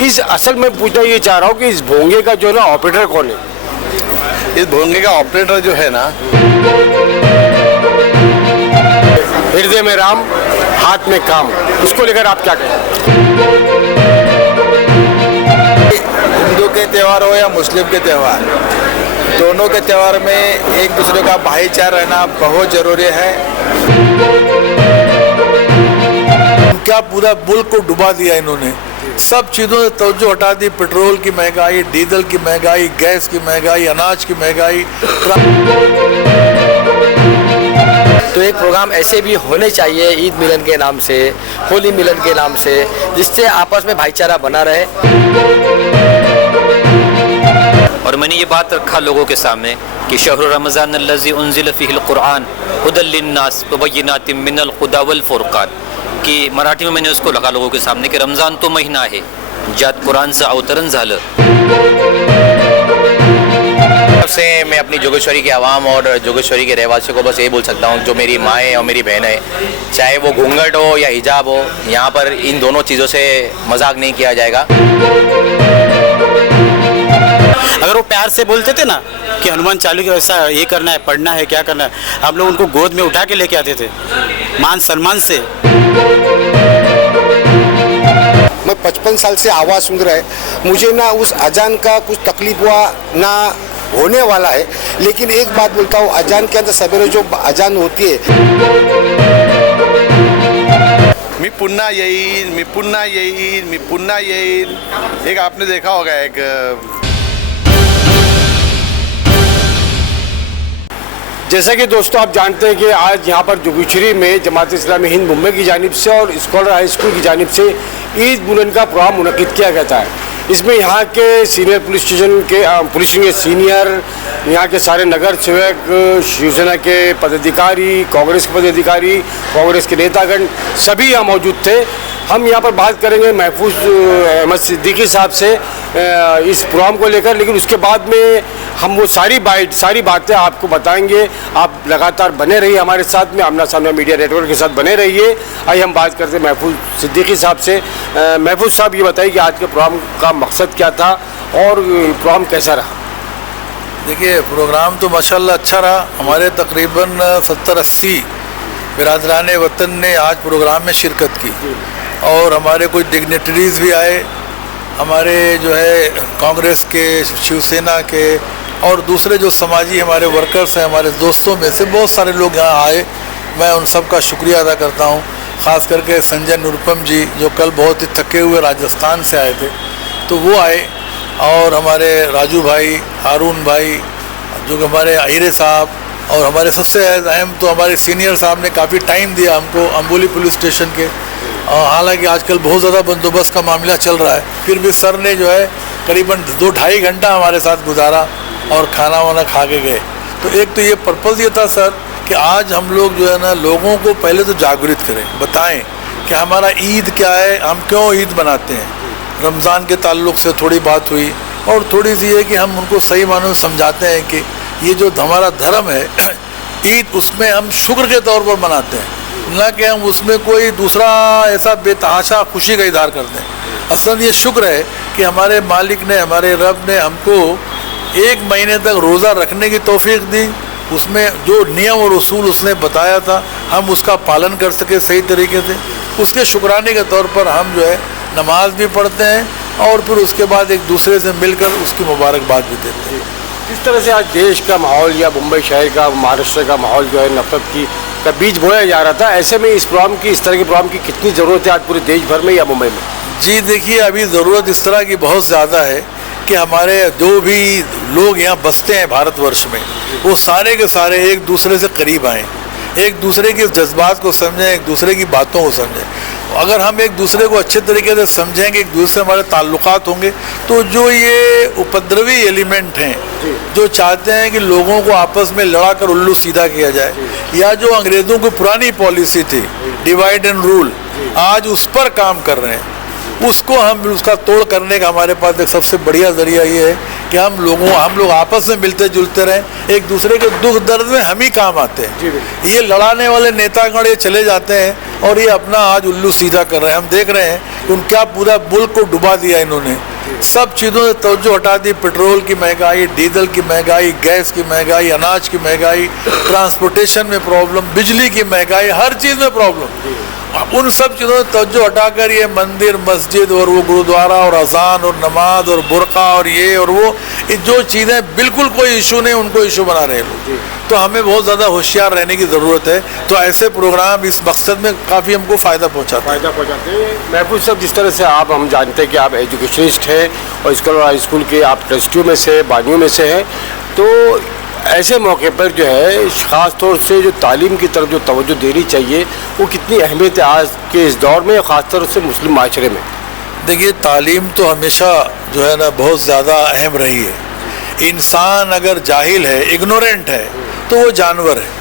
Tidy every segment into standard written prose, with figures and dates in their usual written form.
इस असल में पूछना ये चाह रहा हूँ कि इस भोंगे का जो है ना ऑपरेटर कौन है? इस भोंगे का ऑपरेटर जो है ना, हृदय में राम हाथ में काम, उसको लेकर आप क्या कहें? हिंदू के त्यौहार हो या मुस्लिम के त्यौहार, दोनों के त्यौहार में एक दूसरे का भाईचारा रहना बहुत जरूरी है। क्या पूरा मुल्क को डुबा दिया इन्होंने, सब चीज़ों से तवज्जो हटा दी। पेट्रोल की महंगाई, डीजल की महंगाई, गैस की महंगाई, अनाज की महंगाई। तो एक प्रोग्राम ऐसे भी होने चाहिए ईद मिलन के नाम से, होली मिलन के नाम से, जिससे आपस में भाईचारा बना रहे। और मैंने ये बात रखा लोगों के सामने कि शहर रमज़ान अल्लज़ी उन्ज़िल फ़ीहिल क़ुरआन हुदल लिन्नास व बय्यिनातिम मिनल हुदा वल फ़ुरक़ान, कि मराठी में मैंने उसको लगा लोगों के सामने कि रमज़ान तो महीना है ज्यात कुरानचं अवतरण झालं। से मैं अपनी जोगेश्वरी के आवाम और जोगेश्वरी के रहवासियों को बस ये बोल सकता हूँ, जो मेरी माँ है और मेरी बहन है, चाहे वो घूंघट हो या हिजाब हो, यहाँ पर इन दोनों चीज़ों से मजाक नहीं किया जाएगा। अगर वो प्यार से बोलते थे ना कि हनुमान चालीसा के वैसा ये करना है, पढ़ना है, क्या करना है, हम लोग उनको गोद में उठा के लेके आते थे मान सम्मान से। मैं 55 साल से आवाज़ सुन रहा है, मुझे ना उस अजान का कुछ तकलीफ हुआ ना होने वाला है। लेकिन एक बात बोलता हूँ, अजान के अंदर सवेरे जो अजान होती है, मी पुन्हा येईन। एक आपने देखा होगा, एक जैसा कि दोस्तों आप जानते हैं कि आज यहाँ पर जोगेश्वरी में जमात इस्लामी हिंद मुंबई की जानिब से और स्कॉलर हाई स्कूल की जानिब से ईद मिलन का प्रोग्राम मुनक्किद किया गया था। इसमें यहाँ के सीनियर पुलिस स्टेशन के पुलिस के सीनियर, यहाँ के सारे नगर सेवक, शिवसेना के पदाधिकारी, कांग्रेस के पदाधिकारी, कांग्रेस के नेतागण सभी यहाँ मौजूद थे। हम यहाँ पर बात करेंगे महफूज अहमद सिद्दीकी साहब से इस प्रोग्राम को लेकर, लेकिन उसके बाद में हम वो सारी बातें आपको बताएंगे। आप लगातार बने रहिए हमारे साथ में, आमना सामना मीडिया नेटवर्क के साथ बने रहिए। आइए हम बात करते हैं महफूज सिद्दीकी साहब से। महफूज साहब ये बताइए कि आज के प्रोग्राम का मकसद क्या था और प्रोग्राम कैसा रहा? देखिए, प्रोग्राम तो माशाल्लाह अच्छा रहा। हमारे तकरीबन 70-80 बिरादरान वतन ने आज प्रोग्राम में शिरकत की और हमारे कुछ डिग्नेटरीज़ भी आए, हमारे जो है कांग्रेस के, शिवसेना के और दूसरे जो समाजी हमारे वर्कर्स हैं, हमारे दोस्तों में से बहुत सारे लोग यहाँ आए। मैं उन सब का शुक्रिया अदा करता हूँ। ख़ास करके संजय निरुपम जी जो कल बहुत ही थके हुए राजस्थान से आए थे, तो वो आए, और हमारे राजू भाई, हारून भाई, जो हमारे अहिरे साहब, और हमारे सबसे अहम तो हमारे सीनियर साहब ने काफ़ी टाइम दिया हमको अम्बोली पुलिस स्टेशन के। हालांकि आजकल बहुत ज़्यादा बंदोबस्त का मामला चल रहा है, फिर भी सर ने जो है करीबन 2-2.5 घंटा हमारे साथ गुजारा और खाना वाना खा के गए। तो एक तो ये पर्पज़ ये था सर कि आज हम लोग जो है ना लोगों को पहले तो जागृत करें, बताएं कि हमारा ईद क्या है, हम क्यों ईद मनाते हैं। रमज़ान के ताल्लुक़ से थोड़ी बात हुई और थोड़ी सी है कि हम उनको सही मानों में समझाते हैं कि ये जो हमारा धर्म है ईद, उसमें हम शुक्र के तौर पर मनाते हैं, ना कि हम उसमें कोई दूसरा ऐसा बेतहाशा खुशी का इज़हार करते हैं। असल ये शुक्र है कि हमारे मालिक ने, हमारे रब ने हमको 1 महीने तक रोज़ा रखने की तौफीक दी। उसमें जो नियम और उसूल उसने बताया था हम उसका पालन कर सके सही तरीके से। उसके शुक्राने के तौर पर हम जो है नमाज भी पढ़ते हैं और फिर उसके बाद एक दूसरे से मिलकर उसकी मुबारकबाद भी देते हैं। किस तरह से आज देश का माहौल या मुंबई शहर का, महाराष्ट्र का माहौल जो है नफरत का बीज बोया जा रहा था, ऐसे में इस प्रोग्राम की, इस तरह के प्रोग्राम की कितनी ज़रूरत है आज पूरे देश भर में या मुंबई में? जी देखिए, अभी ज़रूरत इस तरह की बहुत ज़्यादा है कि हमारे जो भी लोग यहाँ बसते हैं भारतवर्ष में, वो सारे के सारे एक दूसरे से करीब आएँ, एक दूसरे के जज्बात को समझें, एक दूसरे की बातों को समझें। अगर हम एक दूसरे को अच्छे तरीके से समझेंगे, एक दूसरे से हमारे ताल्लुकात होंगे, तो जो ये उपद्रवी एलिमेंट हैं जो चाहते हैं कि लोगों को आपस में लड़ा कर उल्लू सीधा किया जाए, या जो अंग्रेज़ों की पुरानी पॉलिसी थी डिवाइड एंड रूल, आज उस पर काम कर रहे हैं। उसको हम उसका तोड़ करने का हमारे पास एक सबसे बढ़िया ज़रिया ये है कि हम लोग आपस में मिलते जुलते रहें, एक दूसरे के दुख दर्द में हम ही काम आते हैं। ये लड़ाने वाले नेतागण ये चले जाते हैं और ये अपना आज उल्लू सीधा कर रहे हैं। हम देख रहे हैं कि उनका पूरा मुल्क को डुबा दिया इन्होंने, सब चीज़ों से तवज्जो हटा दी। पेट्रोल की महंगाई, डीजल की महंगाई, गैस की महंगाई, अनाज की महंगाई, ट्रांसपोर्टेशन में प्रॉब्लम, बिजली की महंगाई, हर चीज़ में प्रॉब्लम। उन सब चीज़ों से तवज्जो हटाकर ये मंदिर, मस्जिद और वो गुरुद्वारा और अजान और नमाज और बुरका और ये और वो, ये जो चीज़ें बिल्कुल कोई इशू नहीं, उनको इशू बना रहे हैं लोग। तो हमें बहुत ज़्यादा होशियार रहने की ज़रूरत है। तो ऐसे प्रोग्राम इस मकसद में काफ़ी हमको फ़ायदा पहुँचाते हैं। महफूज साहब, जिस तरह से हम जानते हैं कि आप एजुकेशनिस्ट हैं और स्कॉलर हाई स्कूल के आप ट्रस्टियों में से, बानियों में से हैं, तो ऐसे मौके पर जो है ख़ास तौर से जो तालीम की तरफ जो तवज्जो देनी चाहिए वो कितनी अहमियत है आज के इस दौर में, ख़ास तौर से मुस्लिम माशरे में? देखिए, तालीम तो हमेशा जो है ना बहुत ज़्यादा अहम रही है। इंसान अगर जाहिल है, इग्नोरेंट है, तो वो जानवर है।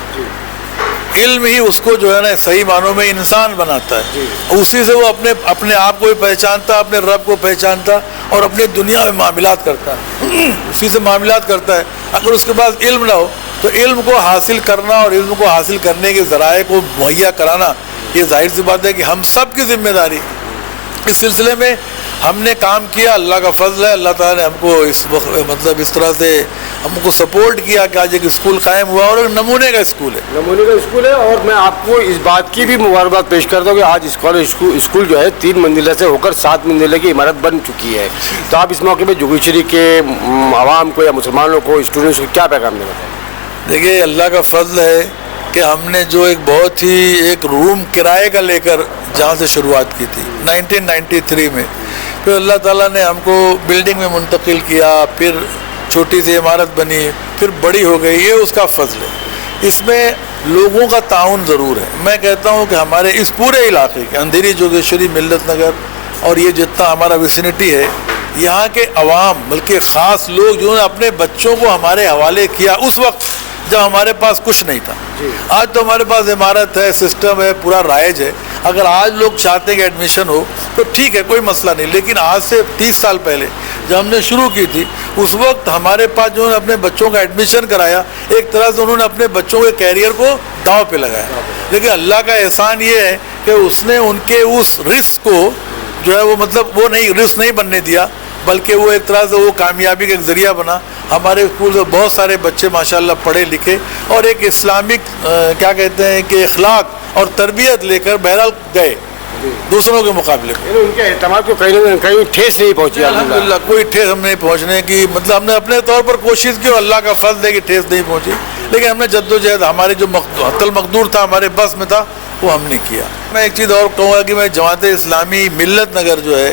इल्म ही उसको जो है ना सही मानों में इंसान बनाता है। उसी से वो अपने आप को भी पहचानता, अपने रब को पहचानता और अपनी दुनिया में मामलात करता है, उसी से मामलात करता है। अगर उसके पास इल्म ना हो तो इल्म को हासिल करना और इल्म को हासिल करने के ज़राए को मुहैया कराना, ये जाहिर सी बात है कि हम सब की जिम्मेदारी। इस सिलसिले में हमने काम किया, अल्लाह का फजल है। अल्लाह ताला ने हमको इस वक्त मतलब इस तरह से हमको सपोर्ट किया कि आज एक स्कूल कायम हुआ और एक नमूने का स्कूल है। नमूने का स्कूल है। और मैं आपको इस बात की भी मुबारकबाद पेश करता हूँ कि आज स्कूल जो है 3 मंजिला से होकर 7 मंजिले की इमारत बन चुकी है। तो आप इस मौके पर जोगीश्वरी के आवाम को या मुसलमानों को, स्टूडेंट्स को क्या पैगाम देना चाहेंगे? देखिए, अल्लाह का फजल है कि हमने जो एक बहुत ही एक रूम किराए का लेकर जहाँ से शुरुआत की थी 1993 में, फिर अल्लाह ताला ने हमको बिल्डिंग में मुंतकिल किया, फिर छोटी सी इमारत बनी, फिर बड़ी हो गई। ये उसका फजल है। इसमें लोगों का ताउन ज़रूर है। मैं कहता हूँ कि हमारे इस पूरे इलाके के अंधेरी, जोगेश्वरी, मिल्लत नगर और ये जितना हमारा विसिनिटी है, यहाँ के अवाम बल्कि ख़ास लोग जिन्होंने अपने बच्चों को हमारे हवाले किया उस वक्त जब हमारे पास कुछ नहीं था। आज तो हमारे पास इमारत है, सिस्टम है, पूरा राइज है। अगर आज लोग चाहते हैं कि एडमिशन हो तो ठीक है, कोई मसला नहीं। लेकिन आज से 30 साल पहले जब हमने शुरू की थी, उस वक्त हमारे पास जो अपने बच्चों का एडमिशन कराया, एक तरह से उन्होंने अपने बच्चों के कैरियर को दांव पे लगाया। लेकिन अल्लाह का एहसान ये है कि उसने उनके उस रिस्क को जो है वो मतलब वो नहीं रिस्क नहीं बनने दिया, बल्कि वो एक तरह से वो कामयाबी का एक ज़रिया बना। हमारे स्कूल से बहुत सारे बच्चे माशाल्लाह पढ़े लिखे और एक इस्लामिक क्या कहते हैं कि अखलाक और तरबियत लेकर बहरहाल गए दूसरों के मुकाबले। उनके एतमाद को कहीं ना कहीं ठेस नहीं पहुँची। अल्हम्दुलिल्लाह कोई ठेस हम नहीं पहुँचने की मतलब हमने अपने तौर पर कोशिश की और अल्लाह का फजल है कि ठेस नहीं पहुँची। लेकिन हमने जद्दोजहद हमारे जो हत्तल मकदूर था, हमारे बस में था, वो हमने किया। मैं एक चीज़ और कहूँगा कि मैं जमात इस्लामी मिल्लत नगर जो है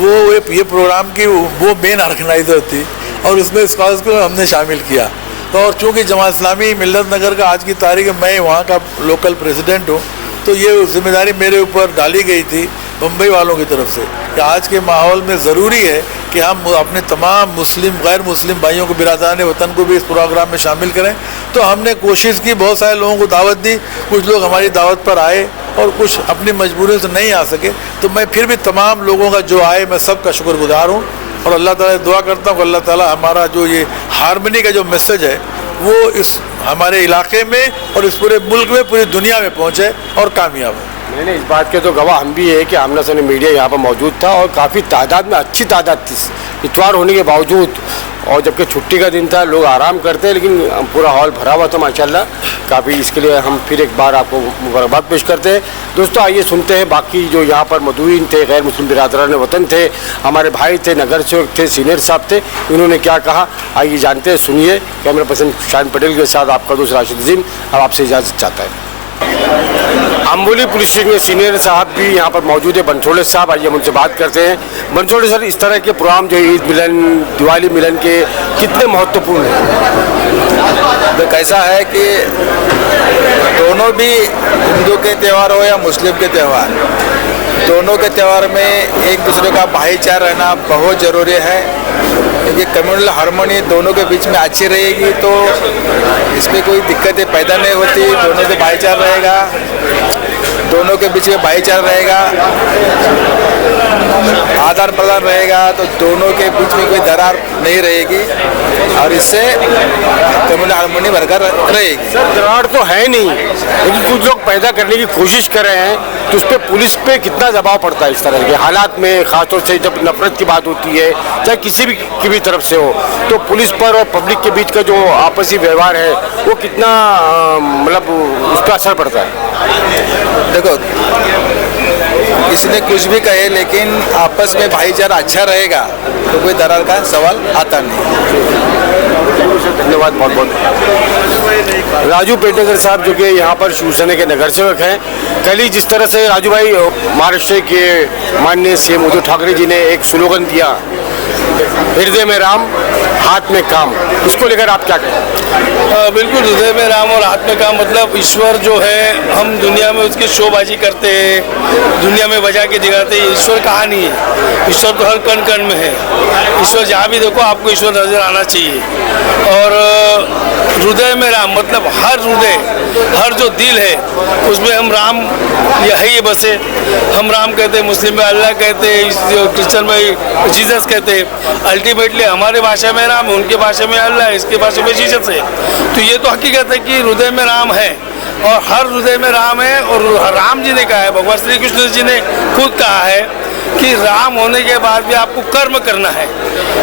वो ये प्रोग्राम की वो मेन ऑर्गेनाइज़र थी और उसमें स्कॉलर्स को हमने शामिल किया। तो और चूँकि जमात इस्लामी मिल्लत नगर का आज की तारीख में मैं वहाँ का लोकल प्रेसिडेंट हूँ, तो ये जिम्मेदारी मेरे ऊपर डाली गई थी मुंबई वालों की तरफ से कि आज के माहौल में ज़रूरी है कि हम अपने तमाम मुस्लिम गैर मुस्लिम भाइयों को, बिरादरान वतन को भी इस प्रोग्राम में शामिल करें। तो हमने कोशिश की, बहुत सारे लोगों को दावत दी, कुछ लोग हमारी दावत पर आए और कुछ अपनी मजबूरी से नहीं आ सके। तो मैं फिर भी तमाम लोगों का जो आए, मैं सबका शुक्रगुजार हूँ और अल्लाह ताला से दुआ करता हूँ कि अल्लाह ताला हमारा जो ये हारमनी का जो मैसेज है वो इस हमारे इलाके में और इस पूरे मुल्क में, पूरी दुनिया में पहुँचे और कामयाब हो। मैंने इस बात के तो गवाह हम भी है कि आमना सामने मीडिया यहाँ पर मौजूद था और काफ़ी तादाद में, अच्छी तादाद थी इतवार होने के बावजूद। और जबकि छुट्टी का दिन था, लोग आराम करते हैं, लेकिन पूरा हॉल भरा हुआ था माशाल्लाह काफ़ी। इसके लिए हम फिर एक बार आपको मुबारकबाद पेश करते हैं। दोस्तों, आइए सुनते हैं बाकी जो यहाँ पर मदऊइन थे, गैर मुस्लिम बिरादरान वतन थे, हमारे भाई थे, नगर सेवक थे, सीनियर साहब थे, इन्होंने क्या कहा। आइए जानते हैं, सुनिए। कैमरा पर्सन शान पटेल के साथ आपका दोस्त राशिद अजीम अब आपसे इजाज़त चाहता है। अम्बोली पुलिस स्टेशन के सीनियर साहब भी यहाँ पर मौजूद है, बनसोड़े साहब। आइए हम उनसे बात करते हैं। बनसोड़े सर, इस तरह के प्रोग्राम जो ईद मिलन, दिवाली मिलन के कितने महत्वपूर्ण हैं? तो कैसा है कि दोनों भी हिंदू के त्यौहार हो या मुस्लिम के त्यौहार, दोनों के त्यौहार में एक दूसरे का भाईचारा रहना बहुत ज़रूरी है। क्योंकि कम्युनल हार्मनी दोनों के बीच में अच्छी रहेगी तो इसमें कोई दिक्कतें पैदा नहीं होती। दोनों से भाईचारा रहेगा, दोनों के बीच में भाईचारा रहेगा आदान प्रदान रहेगा तो दोनों के बीच में कोई दरार नहीं रहेगी और इससे कम्युनल हार्मोनी बरकरार रहेगी। सर दरार तो है नहीं, लेकिन कुछ लोग पैदा करने की कोशिश कर रहे हैं, तो उस पर पुलिस पे कितना दबाव पड़ता है इस तरह के हालात में, खासतौर से जब नफरत की बात होती है चाहे किसी भी की भी तरफ से हो, तो पुलिस पर और पब्लिक के बीच का जो आपसी व्यवहार है वो कितना मतलब उस पर असर पड़ता है? देखो, किसी ने कुछ भी कहे लेकिन आपस में भाईचारा अच्छा रहेगा तो कोई दरार का सवाल आता नहीं। धन्यवाद बहुत बहुत। राजू पेडनेकर साहब जो कि यहाँ पर शिवसेना के नगर सेवक हैं, कल ही जिस तरह से राजू भाई महाराष्ट्र के माननीय सीएम उद्धव ठाकरे जी ने एक स्लोगन दिया, हृदय में राम हाथ में काम, इसको लेकर आप क्या कहें? बिल्कुल, हृदय में राम और हाथ में काम मतलब ईश्वर जो है हम दुनिया में उसकी शोबाजी करते हैं, दुनिया में बजा के दिखाते हैं। ईश्वर कहाँ नहीं है, ईश्वर तो हर कण कण में है। ईश्वर जहाँ भी देखो आपको ईश्वर नजर आना चाहिए। और हृदय में राम मतलब हर हृदय, हर जो दिल है उसमें हम राम यही बसे। हम राम कहते हैं, मुस्लिम में अल्लाह कहते हैं, क्रिश्चियन में जीसस कहते हैं। अल्टीमेटली हमारे भाषा में राम है, उनके भाषा में अल्लाह है, इसके भाषा में जीसस है। तो ये तो हकीकत है कि हृदय में राम है और हर हृदय में राम है। और राम जी ने कहा है, भगवान श्री कृष्ण जी ने खुद कहा है कि राम होने के बाद भी आपको कर्म करना है।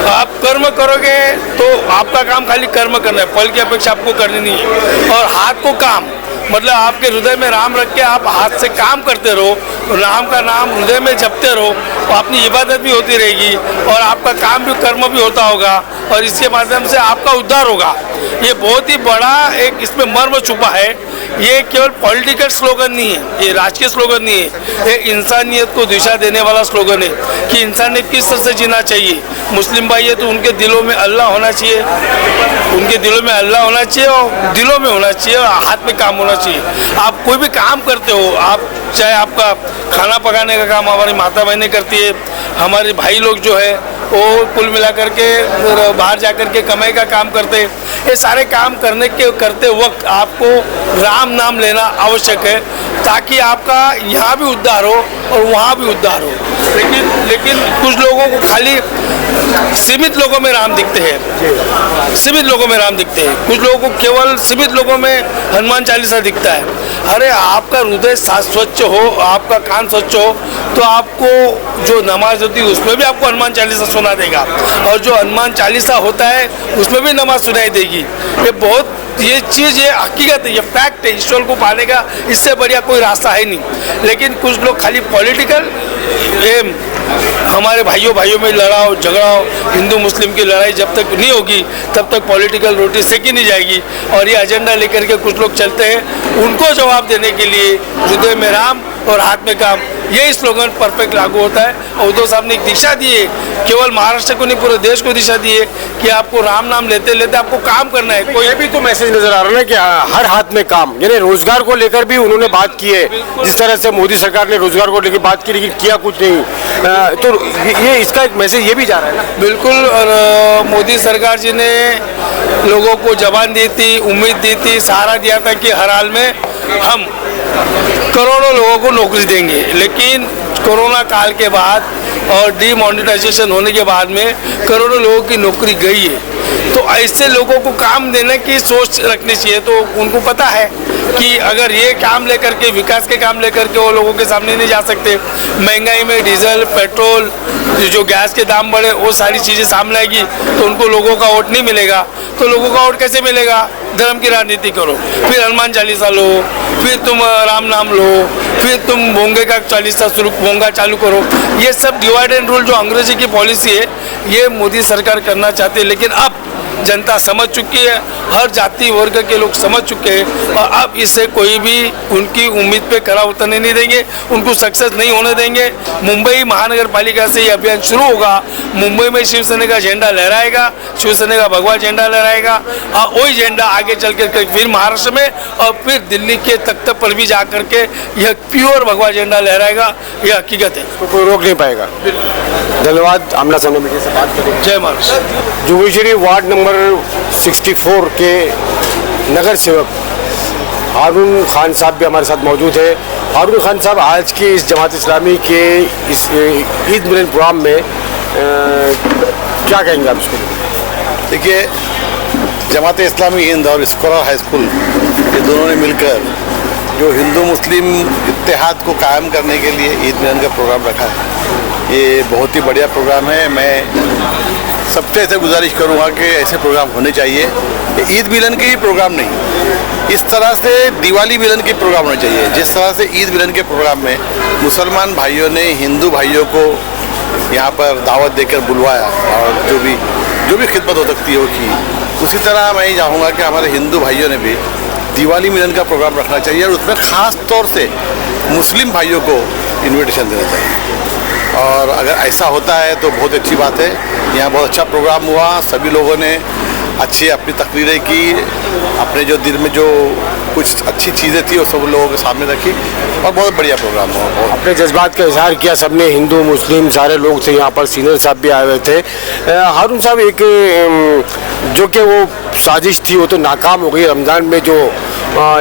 आप कर्म करोगे तो आपका काम खाली कर्म करना है, फल की अपेक्षा आपको करनी नहीं है। और हाथ को काम मतलब आपके हृदय में राम रख के आप हाथ से काम करते रहो, राम का नाम हृदय में जपते रहो, तो अपनी इबादत भी होती रहेगी और आपका काम भी कर्म भी होता होगा और इसके माध्यम से आपका उद्धार होगा। ये बहुत ही बड़ा एक इसमें मर्म छुपा है। ये केवल पॉलिटिकल स्लोगन नहीं है, ये राजकीय स्लोगन नहीं है, ये इंसानियत को दिशा देने वाला स्लोगन है कि इंसान ने किस तरह से जीना चाहिए। मुस्लिम भाई है तो उनके दिलों में अल्लाह होना चाहिए, उनके दिलों में अल्लाह होना चाहिए और दिलों में होना चाहिए और हाथ में काम होना चाहिए। आप कोई भी काम करते हो, आप चाहे आपका खाना पकाने का काम हमारी माता बहनें करती है, हमारे भाई लोग जो है वो कुल मिला करके बाहर जा कर के कमाई का काम करते हैं। ये सारे काम करते वक्त आपको राम नाम लेना आवश्यक है ताकि आपका यहाँ भी उद्धार हो और वहाँ भी उद्धार हो। लेकिन कुछ लोगों को खाली सीमित लोगों में राम दिखते हैं, सीमित लोगों में राम दिखते हैं। कुछ लोगों को केवल सीमित लोगों में हनुमान चालीसा दिखता है। अरे आपका हृदय स्वच्छ हो, आपका कान स्वच्छ हो तो आपको जो नमाज होती है उसमें भी आपको हनुमान चालीसा सुना देगा और जो हनुमान चालीसा होता है उसमें भी नमाज सुनाई देगी। ये चीज़ ये हकीकत है, ये फैक्ट है। ईश्वर को पाने का इससे बढ़िया कोई रास्ता है नहीं। लेकिन कुछ लोग खाली पॉलिटिकल हमारे भाइयों में लड़ाओ झगड़ाओ, हिंदू मुस्लिम की लड़ाई जब तक नहीं होगी तब तक पॉलिटिकल रोटी सेकी नहीं जाएगी। और ये एजेंडा लेकर के कुछ लोग चलते हैं, उनको जवाब देने के लिए हृदय में राम और हाथ में काम, यही स्लोगन परफेक्ट लागू होता है। और उद्धव साहब ने एक दिशा दी है, केवल महाराष्ट्र को नहीं पूरे देश को दिशा दी है कि आपको राम नाम लेते लेते आपको काम करना है। कोई भी तो मैसेज नजर आ रहा है कि हर हाथ में काम, यानी रोजगार को लेकर भी उन्होंने बात की है। जिस तरह से मोदी सरकार ने रोजगार को लेकर बात की लेकिन किया कुछ नहीं, तो ये इसका एक मैसेज ये भी जा रहा है ना। बिल्कुल, और मोदी सरकार जी ने लोगों को जबान दी थी, उम्मीद दी थी, सहारा दिया था कि हर हाल में हम करोड़ों लोगों को नौकरी देंगे। लेकिन कोरोना काल के बाद और डीमोनेटाइजेशन होने के बाद में करोड़ों लोगों की नौकरी गई है। तो ऐसे लोगों को काम देने की सोच रखनी चाहिए। तो उनको पता है कि अगर ये काम लेकर के, विकास के काम लेकर के वो लोगों के सामने नहीं जा सकते, महंगाई में डीजल पेट्रोल जो गैस के दाम बढ़े वो सारी चीज़ें सामने आएगी तो उनको लोगों का वोट नहीं मिलेगा। तो लोगों का वोट कैसे मिलेगा? धर्म की राजनीति करो, फिर हनुमान चालीसा लो, फिर तुम राम नाम लो, फिर तुम भोंगे का चालीसा भोंगा चालू करो। ये सब डिवाइड एंड रूल जो अंग्रेजी की पॉलिसी है ये मोदी सरकार करना चाहती है। लेकिन अब जनता समझ चुकी है, हर जाति वर्ग के लोग समझ चुके हैं और अब इससे कोई भी उनकी उम्मीद पे खरा उतरने नहीं देंगे, उनको सक्सेस नहीं होने देंगे। मुंबई महानगर पालिका से ये अभियान शुरू होगा। मुंबई में शिवसेना का झंडा लहराएगा, शिवसेना का भगवा झंडा लहराएगा और वही झंडा आगे चल कर फिर महाराष्ट्र में और फिर दिल्ली के तख्त पर भी जा करके यह प्योर भगवा झंडा लहराएगा। यह हकीकत है, तो कोई रोक नहीं पाएगा। धन्यवाद। आमना सामने मीडिया से बात करें। जय महाराष्ट्र। जोगेश्वरी वार्ड नंबर 64 के नगर सेवक हारून खान साहब भी हमारे साथ मौजूद है। हारून खान साहब, आज के इस जमात इस्लामी के इस ईद मिलन प्रोग्राम में क्या कहेंगे आप इसको? देखिए, जमात इस्लामी हिंद और स्कॉलर हाई स्कूल ये दोनों ने मिलकर जो हिंदू मुस्लिम इत्तेहाद को कायम करने के लिए ईद मिलन का प्रोग्राम रखा है, ये बहुत ही बढ़िया प्रोग्राम है। मैं सबसे ऐसे गुजारिश करूँगा कि ऐसे प्रोग्राम होने चाहिए। ये ईद मिलन के ही प्रोग्राम नहीं, इस तरह से दिवाली मिलन के प्रोग्राम होने चाहिए। जिस तरह से ईद मिलन के प्रोग्राम में मुसलमान भाइयों ने हिंदू भाइयों को यहाँ पर दावत देकर बुलवाया और जो भी खिदमत हो सकती है वो की, उसी तरह मैं चाहूँगा कि हमारे हिंदू भाइयों ने भी दिवाली मिलन का प्रोग्राम रखना चाहिए और उसमें ख़ास तौर से मुस्लिम भाइयों को इनविटेशन देना चाहिए। और अगर ऐसा होता है तो बहुत अच्छी बात है। यहाँ बहुत अच्छा प्रोग्राम हुआ, सभी लोगों ने अच्छी अपनी तकरीरें की, अपने जो दिल में जो कुछ अच्छी चीज़ें थी वो सब लोगों के सामने रखी और बहुत बढ़िया प्रोग्राम हुआ। अपने जज्बात का इजहार किया सबने, हिंदू मुस्लिम सारे लोग थे यहाँ पर, सीनियर साहब भी आए हुए थे। हारून साहब, एक जो कि वो साजिश थी वो तो नाकाम हो गई। रमज़ान में जो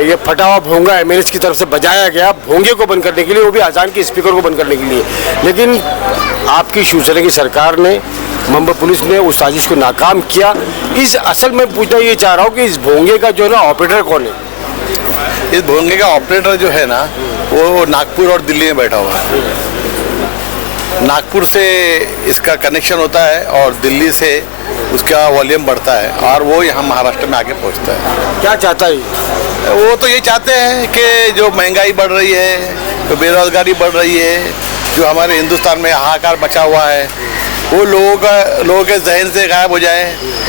ये फटा हुआ भोंगा एमएनएस की तरफ से बजाया गया भोंगे को बंद करने के लिए, वो भी अजान के स्पीकर को बंद करने के लिए, लेकिन आपकी शिवसेना की सरकार ने, मुंबई पुलिस ने उस साजिश को नाकाम किया। इस असल में पूछना ये चाह रहा हूँ कि इस भोंगे का जो है ना ऑपरेटर कौन है? इस भोंगे का ऑपरेटर जो है ना वो नागपुर और दिल्ली में बैठा हुआ है। नागपुर से इसका कनेक्शन होता है और दिल्ली से उसका वॉल्यूम बढ़ता है और वो यहाँ महाराष्ट्र में आके पहुँचता है। क्या चाहता है वो? तो ये चाहते हैं कि जो महंगाई बढ़ रही है, जो बेरोजगारी बढ़ रही है, जो हमारे हिंदुस्तान में हाहाकार मचा हुआ है, वो लोगों के जहन से गायब हो जाए।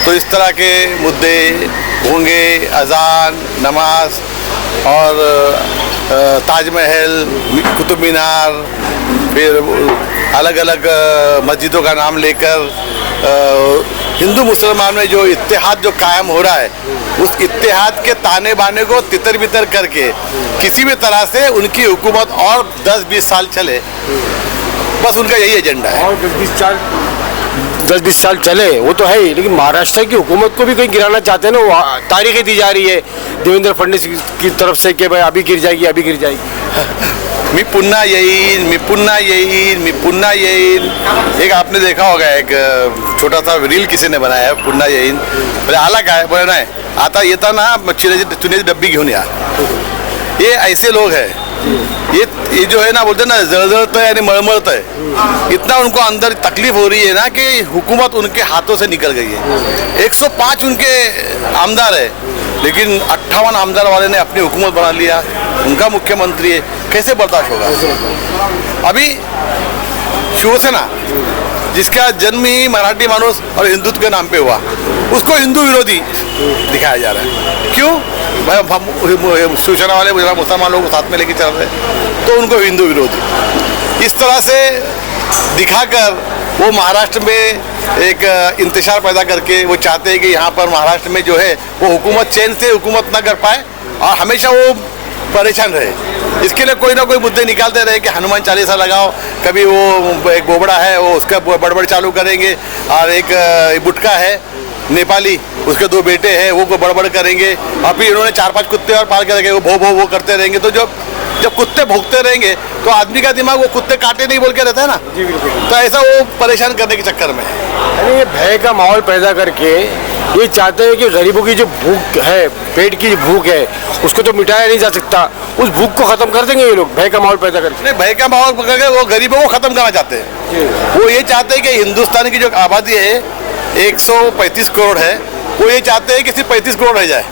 तो इस तरह के मुद्दे, भोंगे, अजान, नमाज और ताजमहल, कुतुब मीनार, फिर अलग अलग मस्जिदों का नाम लेकर हिंदू मुसलमान में जो इत्तेहाद जो कायम हो रहा है, उस इत्तेहाद के ताने बाने को तितर बितर करके किसी भी तरह से उनकी हुकूमत और 10-20 साल चले, बस उनका यही एजेंडा है। और 10-20 साल चले वो तो है ही, लेकिन महाराष्ट्र की हुकूमत को भी कहीं गिराना चाहते हैं ना। वो तारीखें दी जा रही है देवेंद्र फडणवीस की तरफ से कि भाई अभी गिर जाएगी, अभी गिर जाएगी। मी पुन्हा येईन, मी पुन्हा येईन, मी पुन्हा येईन। एक आपने देखा होगा, एक छोटा सा रील किसी ने बनाया है, पुन्हा येईन। बोले आला काय? बोले नाही, आता येता ना चुन्याची डब्बी घेऊन या। ये ऐसे लोग हैं, ये जो है ना, बोलते ना जळजळत है यानी मळमळत है, इतना उनको अंदर तकलीफ हो रही है ना कि हुकूमत उनके हाथों से निकल गई है। 105 उनके आमदार है, लेकिन 58 आमदार वाले ने अपनी हुकूमत बना लिया, उनका मुख्यमंत्री है, कैसे बर्दाश्त होगा? अभी शिवसेना जिसका जन्म ही मराठी मानूस और हिंदुत्व के नाम पे हुआ, उसको हिंदू विरोधी दिखाया जा रहा है। क्यों भाई? शिवसेना वाले मुसलमान लोग साथ में लेके चल रहे हैं, तो उनको हिंदू विरोधी इस तरह से दिखाकर वो महाराष्ट्र में एक इंतशार पैदा करके वो चाहते हैं कि यहाँ पर महाराष्ट्र में जो है वो हुकूमत चैन से हुकूमत ना कर पाए और हमेशा वो परेशान रहे। इसके लिए कोई ना कोई मुद्दे निकालते रहे कि हनुमान चालीसा लगाओ, कभी वो एक बोबड़ा है वो उसका बड़बड़ चालू करेंगे, और एक बुटका है नेपाली, उसके 2 बेटे हैं वो को बड़बड़ करेंगे, और फिर इन्होंने 4-5 कुत्ते और पाल के रखे, वो भो करते रहेंगे। तो जब कुत्ते भौंकते रहेंगे तो आदमी का दिमाग वो कुत्ते काटे नहीं बोल के रहता है ना। जी बिल्कुल। तो ऐसा वो परेशान करने के चक्कर में ये भय का माहौल पैदा करके ये चाहते हैं कि गरीबों की जो भूख है, पेट की भूख है, उसको तो मिटाया नहीं जा सकता, उस भूख को खत्म कर देंगे ये लोग भय का माहौल पैदा करके। नहीं, भय का माहौल करके वो गरीबों को खत्म करना चाहते हैं। वो ये चाहते हैं कि हिंदुस्तान की जो आबादी है 135 करोड़ है, वो ये चाहते हैं कि सिर्फ 35 करोड़ रह जाए,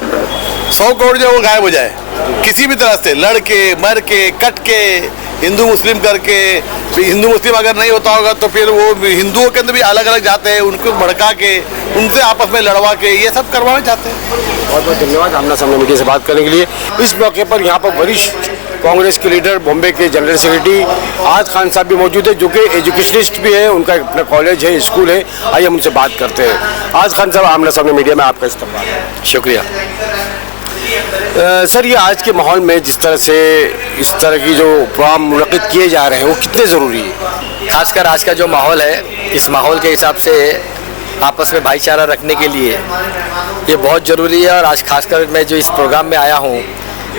100 करोड़ जो वो गायब हो जाए किसी भी तरह से, लड़ के मर के कट के हिंदू मुस्लिम करके। हिंदू मुस्लिम अगर नहीं होता होगा तो फिर वो हिंदुओं के अंदर भी अलग अलग जाते हैं, उनको भड़का के उनसे आपस में लड़वा के ये सब करवाना चाहते हैं। बहुत बहुत धन्यवाद आमना सामने मीडिया से बात करने के लिए। इस मौके पर यहाँ पर वरिष्ठ कांग्रेस के लीडर, बॉम्बे के जनरल सेक्रेटरी आज खान साहब भी मौजूद है, जो कि एजुकेशनिस्ट भी है, उनका अपना कॉलेज है, स्कूल है। आइए हम उनसे बात करते हैं। आज खान साहब, आमना सामने मीडिया में आपका इस्तेमाल। शुक्रिया। सर, ये आज के माहौल में जिस तरह से इस तरह की जो प्रोग्राम मुनक़िद किए जा रहे हैं वो कितने ज़रूरी है? खासकर आज का जो माहौल है, इस माहौल के हिसाब से आपस में भाईचारा रखने के लिए ये बहुत ज़रूरी है। और आज खासकर मैं जो इस प्रोग्राम में आया हूँ,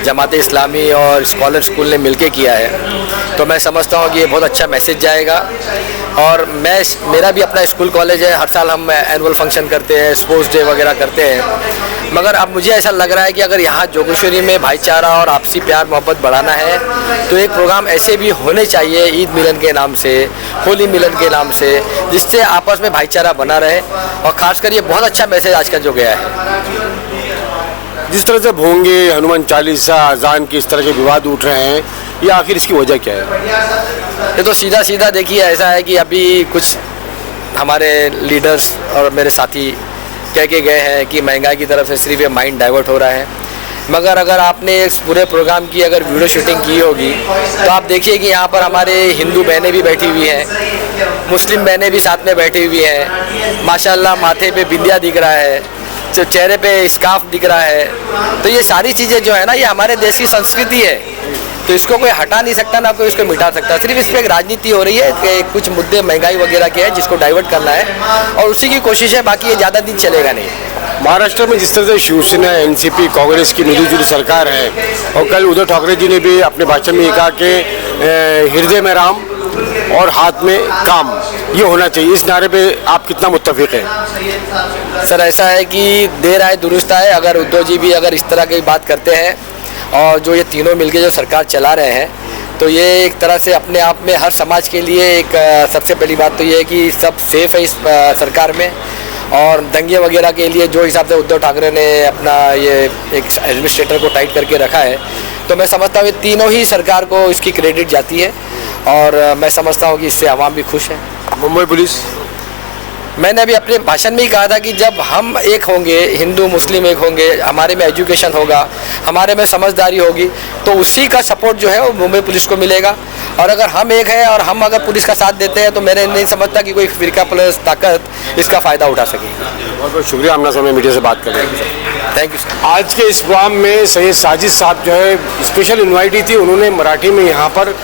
जमात इस्लामी और स्कॉलर स्कूल ने मिलके किया है। तो मैं समझता हूँ कि ये बहुत अच्छा मैसेज जाएगा। और मेरा भी अपना स्कूल कॉलेज है, हर साल हम एनुअल फंक्शन करते हैं, स्पोर्ट्स डे वगैरह करते हैं। मगर अब मुझे ऐसा लग रहा है कि अगर यहाँ जोगेश्वरी में भाईचारा और आपसी प्यार मोहब्बत बढ़ाना है तो एक प्रोग्राम ऐसे भी होने चाहिए ईद मिलन के नाम से, होली मिलन के नाम से, जिससे आपस में भाईचारा बना रहे। और ख़ासकर ये बहुत अच्छा मैसेज आज का जो गया है। जिस तरह से भोंगे, हनुमान चालीसा, अजान की इस तरह के विवाद उठ रहे हैं, ये आखिर इसकी वजह क्या है? ये तो सीधा सीधा देखिए ऐसा है कि अभी कुछ हमारे लीडर्स और मेरे साथी कह के गए हैं कि महंगाई की तरफ से सिर्फ ये माइंड डाइवर्ट हो रहा है। मगर अगर आपने इस पूरे प्रोग्राम की अगर वीडियो शूटिंग की होगी तो आप देखिए कि यहाँ पर हमारे हिंदू बहनें भी बैठी हुई हैं, मुस्लिम बहनें भी साथ में बैठी हुई हैं। माशाल्लाह माथे पे बिंदिया दिख रहा है, चेहरे पे स्कार्फ दिख रहा है। तो ये सारी चीज़ें जो है ना, ये हमारे देश की संस्कृति है, तो इसको कोई हटा नहीं सकता, ना कोई इसको मिटा सकता। सिर्फ इस पर एक राजनीति हो रही है कि कुछ मुद्दे महंगाई वगैरह के हैं जिसको डाइवर्ट करना है और उसी की कोशिश है, बाकी ये ज़्यादा दिन चलेगा नहीं। महाराष्ट्र में जिस तरह से शिवसेना, एनसीपी, कांग्रेस की मिलीजुली सरकार है, और कल उद्धव ठाकरे जी ने भी अपने भाषण में कहा कि हृदय में राम और हाथ में काम, ये होना चाहिए। इस नारे पे आप कितना मुत्तफिक हैं? सर ऐसा है कि देर आए दुरुस्त आए। अगर उद्धव जी भी अगर इस तरह की बात करते हैं और जो ये तीनों मिलके जो सरकार चला रहे हैं, तो ये एक तरह से अपने आप में हर समाज के लिए एक सबसे पहली बात तो ये है कि सब सेफ है इस सरकार में। और दंगे वगैरह के लिए जो हिसाब से उद्धव ठाकरे ने अपना ये एक एडमिनिस्ट्रेटर को टाइट करके रखा है, तो मैं समझता हूँ ये तीनों ही सरकार को इसकी क्रेडिट जाती है। और मैं समझता हूँ कि इससे आवाम भी खुश है। मुंबई पुलिस, मैंने अभी अपने भाषण में ही कहा था कि जब हम एक होंगे, हिंदू मुस्लिम एक होंगे, हमारे में एजुकेशन होगा, हमारे में समझदारी होगी, तो उसी का सपोर्ट जो है वो मुंबई पुलिस को मिलेगा। और अगर हम एक हैं और हम अगर पुलिस का साथ देते हैं तो मैंने नहीं समझता कि कोई फिरका प्लस ताकत इसका फ़ायदा उठा सकेगी। बहुत बहुत शुक्रिया अपना समय मीडिया से बात करने के लिए। Thank you sir. आज के इस प्रोग्राम में सैयद साजिद साहब जो है स्पेशल इन्वाइटी थी, उन्होंने मराठी में यहाँ पर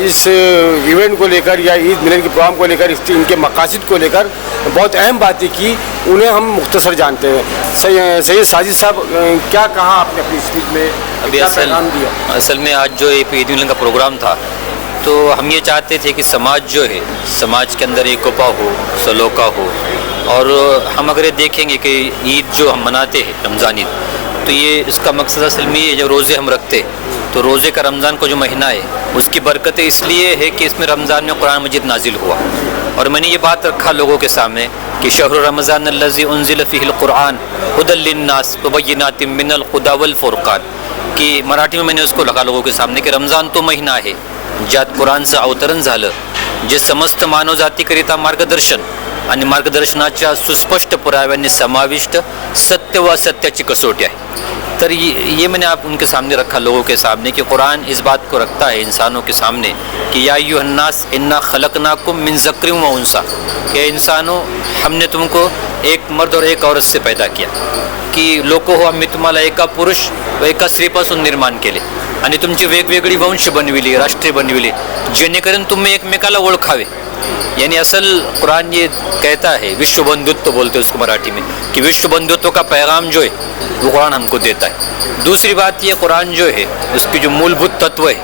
इस इवेंट को लेकर या ईद मिलन के प्रोग्राम को लेकर, इनके मकासद को लेकर बहुत अहम बातें की। उन्हें हम मुख्तसर जानते हैं। सैयद साजिद साहब, क्या कहा आपने अपनी स्पीच में, अभी क्या पैगाम दिया? असल में आज जो ईद मिलन का प्रोग्राम था, तो हम ये चाहते थे कि समाज जो है, समाज के अंदर एकता हो, सलोका हो। और हम अगर ये देखेंगे कि ईद जो हम मनाते हैं रमज़ान ईद, तो ये इसका मकसद असल में ये जो रोज़े हम रखते, तो रोज़े का रमज़ान का जो महीना है उसकी बरकतें इसलिए है कि इसमें रमज़ान में कुरान मजीद नाजिल हुआ। और मैंने ये बात रखा लोगों के सामने कि शहर रमज़ान अल्लज़ी उन्ज़िल फ़ीहिल क़ुरआन हुदल लिन्नास व बय्यिनातिम मिनल हुदा वल फ़ुरक़ान, कि मराठी में मैंने उसको लगा लोगों के सामने कि रमज़ान तो महिना आहे ज्यात कुराणचं अवतरण झालं, जे समस्त मानवजातीकरिता मार्गदर्शन आणि मार्गदर्शनाच्या सुस्पष्ट पुराव्यांनी समाविष्ट सत्य व असत्याची कसोटी आहे। तर ये मैंने आप उनके सामने रखा लोगों के सामने कि कुरान इस बात को रखता है इंसानों के सामने कि या अय्युहन्नास इन्ना खलकनाकुम मिन ज़क्रिन व उन्सा, कि इंसानों हमने तुमको एक मर्द और एक औरत से पैदा किया, की लोको हो आम्ही तुम्हाला एका पुरुष व एका स्त्रीपासून निर्माण केले आणि तुमची वेगवेगळी वंश बनविली, राष्ट्रे बनविली, जेणेकरून तुम्ही एकमेकाला ओळखावे। यानी असल कुरान ये कहता है, विश्व बंधुत्व बोलते हैं उसको मराठी में, कि विश्व बंधुत्व का पैगाम जो है वो कुरान हमको देता है। दूसरी बात ये, कुरान जो है उसकी जो मूलभूत तत्व है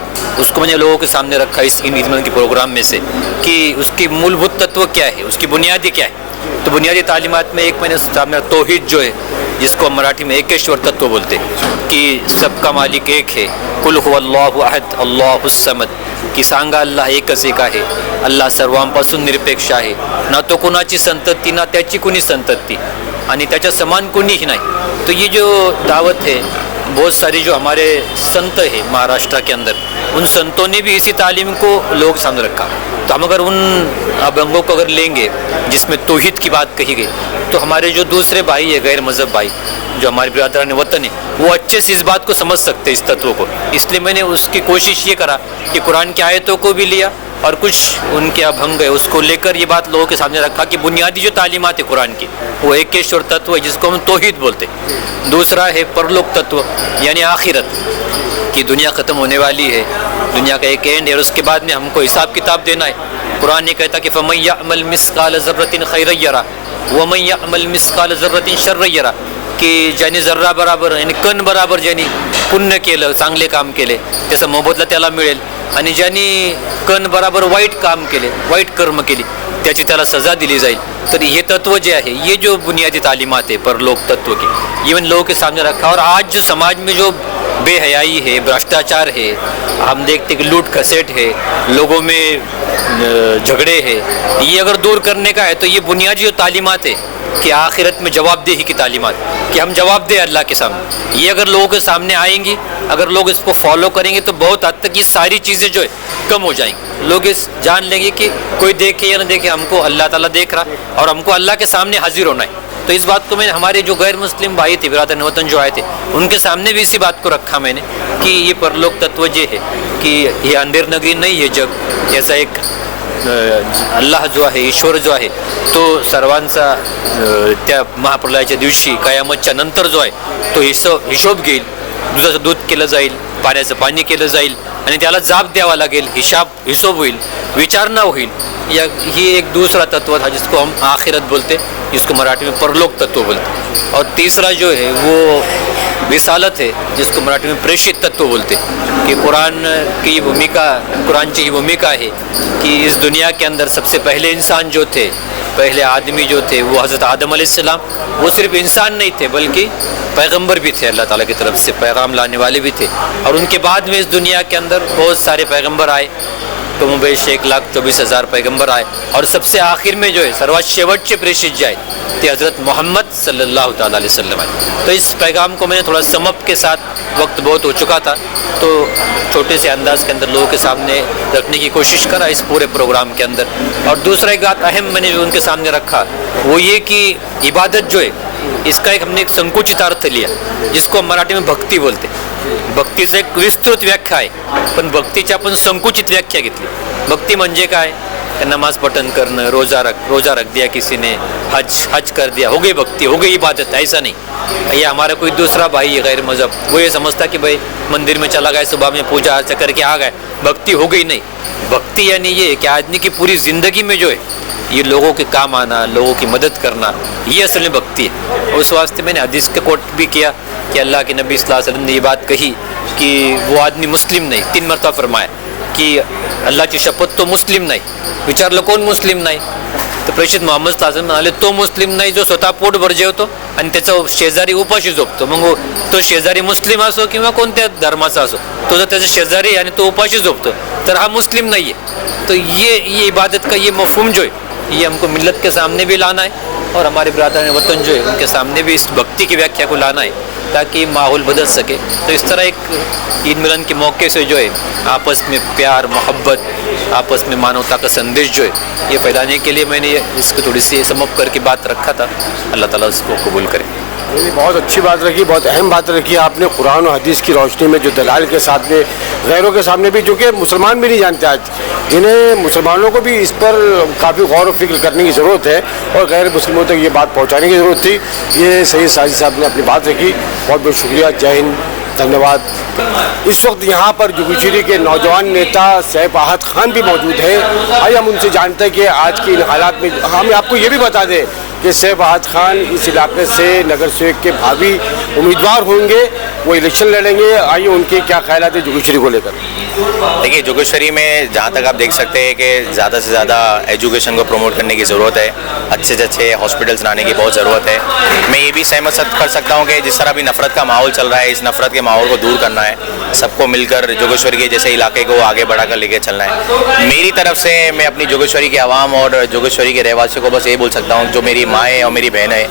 उसको मैंने लोगों के सामने रखा इस ईद मिलन के प्रोग्राम में से, कि उसकी मूलभूत तत्व क्या है, उसकी बुनियादी क्या है। तो बुनियादी तालीमात में एक मैंने सामने तौहीद जो है, जिसको हम मराठी में एकेश्वर तत्व बोलते हैं, कि सबका मालिक एक है, कुल हुवल्लाहु अहद अल्लाहुस समद, की सांगा अल्लाह एकच एक आहे, अल्लाह सर्वांपासून निरपेक्ष आहे, ना तो कुणाची संतती ना त्याची कुणी संतती आणि त्याच्या समान कुणीही नाही। तो ये जो दावत है, बहुत सारी जो हमारे संत है महाराष्ट्र के अंदर, उन संतों ने भी इसी तालीम को लोग सामने रखा। तो हम अगर उन अभंगों को अगर लेंगे जिसमें तौहीद की बात कही गई, तो हमारे जो दूसरे भाई है, गैर मज़हब भाई जो हमारे बिरादरान वतन है, वो अच्छे से इस बात को समझ सकते हैं, इस तत्व को। इसलिए मैंने उसकी कोशिश ये करा कि कुरान की आयतों को भी लिया और कुछ उनके अभंग है उसको लेकर ये बात लोगों के सामने रखा कि बुनियादी जो तालीमात है कुरान की, वो एकेश्वर तत्व है जिसको हम तौहीद बोलते हैं। दूसरा है परलोक तत्व, यानी आखिरत, कि दुनिया ख़त्म होने वाली है, दुनिया का एक एंड है और उसके बाद में हमको हिसाब किताब देना है। कुरान ये कहता कि फमन यअमल मिस्काल ज़र्रतिन खैरन यरा व मन यअमल मिस्काल ज़र्रतिन शर्रन यरा, की ज्याने जर्रा बराबर आणि कण बराबर ज्यांनी पुण्य केलं, चांगले काम केले, त्याचा मोबदला त्याला मिळेल, आणि ज्यांनी कण बराबर वाईट काम केले, वाईट कर्म केली, त्याची त्याला सजा दिली जाईल. तर ये तत्व जे है, ये जो बुनियादी तालीमात है परलोक तत्व की, इवन लोगों के सामने रखा. और आज जो समाज में जो बेहयाई है, भ्रष्टाचार है, हम देखते कि लूट खसेट है, लोगों में झगड़े हैं, ये अगर दूर करने का है तो ये बुनियादी जो तालीमात है कि आखिरत में जवाबदेही की तालीमात, कि हम जवाब दें अल्लाह के सामने, ये अगर लोगों के सामने आएंगी, अगर लोग इसको फॉलो करेंगे तो बहुत हद तक ये सारी चीज़ें जो है कम हो जाएंगी. लोग इस जान लेंगे कि कोई देखे या ना देखे, हमको अल्लाह ताला देख रहा है और हमको अल्लाह के सामने हाजिर होना है. तो इस बात को मैंने हमारे जो गैर मुस्लिम भाई थे, बिरादर वतन जो आए थे, उनके सामने भी इसी बात को रखा मैंने कि ये परलोक तत्व ये है कि ये अंधेर नगरी नहीं है जग, ऐसा एक अल्लाह जो आहे, ईश्वर जो आहे, तो सर्वांचा त्या महाप्रलयाच्या दिवशी कयामतच्या नंतर जो आहे तो हिशोब घेईल. दुधाचं दूध केलं जाईल, पाण्याचं पाणी केलं जाईल, आणि त्याला जाब द्यावा लागेल, हिशोब होईल, विचारणा होईल. या ही एक दूसरा तत्व था जिसको हम आखिरत बोलते, जिसको मराठी में परलोक तत्व बोलते. और तीसरा जो है वो रिसालत है, जिसको मराठी में प्रेषित तत्व बोलते, कि कुरान की भूमिका, कुरान की भूमिका है कि इस दुनिया के अंदर सबसे पहले इंसान जो थे, पहले आदमी जो थे वो हज़रत आदम अलैहिस्सलाम, वो सिर्फ इंसान नहीं थे बल्कि पैगंबर भी थे, अल्लाह ताला की तरफ से पैगाम लाने वाले भी थे. और उनके बाद में इस दुनिया के अंदर बहुत सारे पैगंबर आए, कम बेश 1,24,000 पैगंबर आए, और सबसे आखिर में जो है सर्वात शेवटचे प्रेषित जे आहेत ते हज़रत मोहम्मद सल्लल्लाहु ताला अलैहि वसल्लम आए. तो इस पैगाम को मैंने थोड़ा समअप के साथ, वक्त बहुत हो चुका था, तो छोटे से अंदाज के अंदर लोगों के सामने रखने की कोशिश करा इस पूरे प्रोग्राम के अंदर. और दूसरा एक बात अहम मैंने जो उनके सामने रखा वो ये कि इबादत जो है, इसका एक हमने एक संकुचित अर्थ लिया, जिसको हम मराठी में भक्ती बोलते. भक्तीचं एक विस्तृत व्याख्या आहे, पण भक्तीची आपण संकुचित व्याख्या घेतली. भक्ती म्हणजे काय? नमाज पठन करणं, रोज़ा रख दिया किसी ने, हज कर दिया, हो गई भक्ति, हो गई इबादत. ऐसा नहीं. ये हमारा कोई दूसरा भाई है गैर मज़हब, वो ये समझता कि भाई मंदिर में चला गया, सुबह में पूजा अर्चा करके आ गए, भक्ति हो गई. नहीं, भक्ति यानी ये कि आदमी की पूरी ज़िंदगी में जो है ये लोगों के काम आना, लोगों की मदद करना, ये असल में भक्ति है. उस वास्ते मैंने हदीस का कोट भी किया कि अल्लाह के नबी सल्लल्लाहु अलैहि वसल्लम ने ये बात कही कि वो आदमी मुस्लिम नहीं, 3 मरतबा फरमाया की अल्लाहची शपथ तो मुस्लिम नाही. विचारलं कोण मुस्लिम नाही? तर प्रेषित मोहम्मद सल्लल्लाहु अलैहि वसल्लम म्हणाले तो मुस्लिम नाही जो स्वतः पोटभर जेवतो आणि त्याचा शेजारी उपाशी झोपतो. मग तो शेजारी मुस्लिम असो किंवा कोणत्या धर्माचा असो, तो जर त्याचा शेजारी आणि तो उपाशी झोपतो तर हा मुस्लिम नाही है. तो ये इबादत का ये मफहूम जो है ये हमको मिल्लत के सामने भी लाना है, और हमारे बिरादरान वतन जो है उनके सामने भी इस भक्ति की व्याख्या को लाना है, ताकि माहौल बदल सके. तो इस तरह एक ईद मिलन के मौके से जो है आपस में प्यार, मोहब्बत, आपस में मानवता का संदेश जो है ये फैलाने के लिए मैंने इसको थोड़ी सी समअप करके बात रखा था. अल्लाह ताला इसको कबूल करे. बहुत अच्छी बात रखी, बहुत अहम बात रखी आपने. कुरान और हदीस की रोशनी में जो दलाल के साथ में गैरों के सामने भी, जो कि मुसलमान भी नहीं जानते आज, जिन्हें मुसलमानों को भी इस पर काफ़ी गौर व फिक्र करने की ज़रूरत है और गैर मुस्लिमों तक ये बात पहुँचाने की ज़रूरत थी. ये सही साजिद साहब ने अपनी बात रखी. बहुत बहुत शुक्रिया. जय हिंद, धन्यवाद. इस वक्त यहाँ पर जुगुशिरी के नौजवान नेता सैफ आहत खान भी मौजूद हैं. आइए हम उनसे जानते हैं कि आज के इन हालात में, हम आपको ये भी बता दें कि सैफ आहत खान इस इलाके से नगर सेवक के भावी उम्मीदवार होंगे, वो इलेक्शन लड़ेंगे. आइए उनके क्या ख्यालात है जुगुशिरी को लेकर. देखिए, जोगेश्वरी में जहाँ तक आप देख सकते हैं कि ज़्यादा से ज़्यादा एजुकेशन को प्रमोट करने की ज़रूरत है, अच्छे से अच्छे हॉस्पिटल्स लाने की बहुत ज़रूरत है. मैं ये भी सहमत कर सकता हूँ कि जिस तरह भी नफ़रत का माहौल चल रहा है, इस नफ़रत के माहौल को दूर करना है, सबको मिलकर जोगेश्वरी के जैसे इलाके को आगे बढ़ाकर लेके चलना है. मेरी तरफ से मैं अपनी जोगेश्वरी के आवाम और जोगेश्वरी के रहवासियों को बस ये बोल सकता हूँ, जो मेरी माँ है और मेरी बहन है,